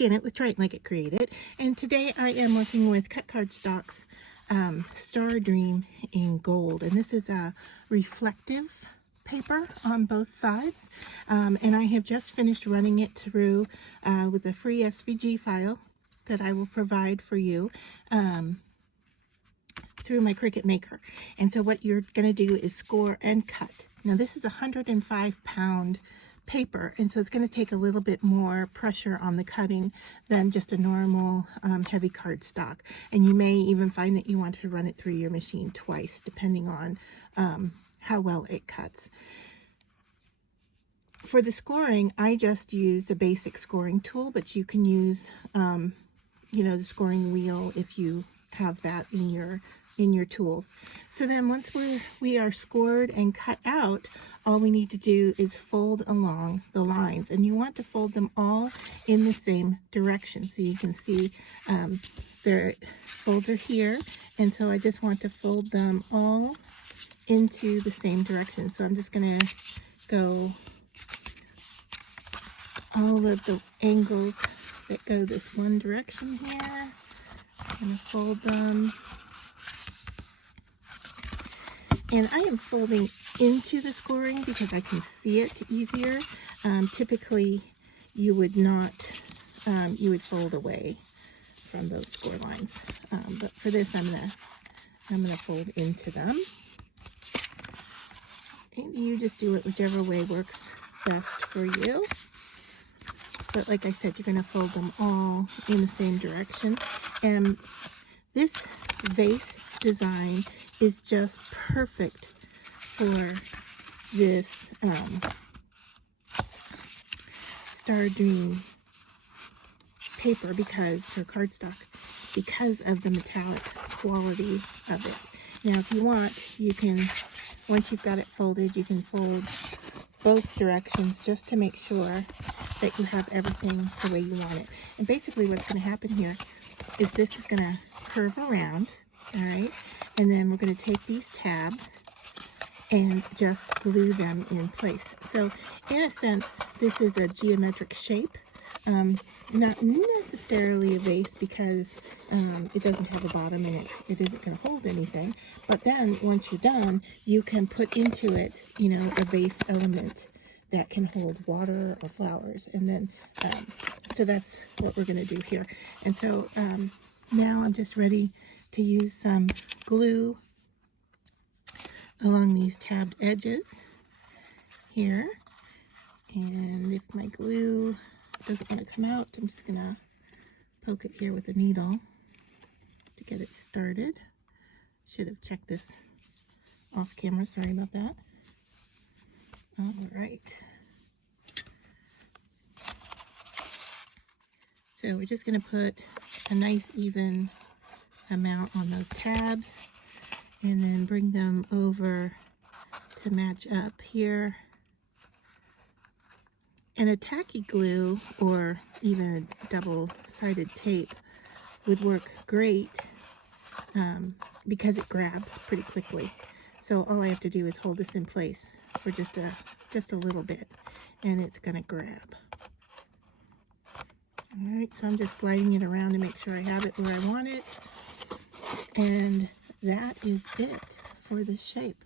Janet with Try It Like It Created, and today I am working with Cut Cardstock's Star Dream in gold, and this is a reflective paper on both sides, and I have just finished running it through with a free SVG file that I will provide for you through my Cricut Maker. And so what you're going to do is score and cut. Now this is a 105-pound paper, and so it's going to take a little bit more pressure on the cutting than just a normal heavy cardstock, and you may even find that you want to run it through your machine twice depending on how well it cuts. For the scoring, I just use a basic scoring tool, but you can use you know, the scoring wheel if you have that in your tools. So then once we are scored and cut out, all we need to do is fold along the lines, and you want to fold them all in the same direction. So you can see the folds are here, and so I just want to fold them all into the same direction. So I'm just going to go all of the angles that go this one direction here. I'm going to fold them. And I am folding into the scoring because I can see it easier. Typically, you would not, you would fold away from those score lines. But for this, I'm gonna fold into them. And you just do it whichever way works best for you. But like I said, you're gonna fold them all in the same direction. And this vase design is just perfect for this Star Dream paper or cardstock, because of the metallic quality of it. Now if you want, you can, once you've got it folded, you can fold both directions just to make sure that you have everything the way you want it. And basically what's going to happen here is this is going to curve around, all right, and then we're going to take these tabs and just glue them in place. So in a sense, this is a geometric shape, not necessarily a vase because it doesn't have a bottom and it isn't going to hold anything. But then once you're done, you can put into it, you know, a vase element that can hold water or flowers. And then, so that's what we're going to do here. And so now I'm just ready to use some glue along these tabbed edges here. And if my glue doesn't want to come out, I'm just going to poke it here with a needle to get it started. Should have checked this off camera, sorry about that. All right. So we're just going to put a nice even amount on those tabs and then bring them over to match up here. And a tacky glue or even a double-sided tape would work great because it grabs pretty quickly. So all I have to do is hold this in place for just a little bit, and it's gonna grab. All right, so I'm just sliding it around to make sure I have it where I want it, and that is it for this shape.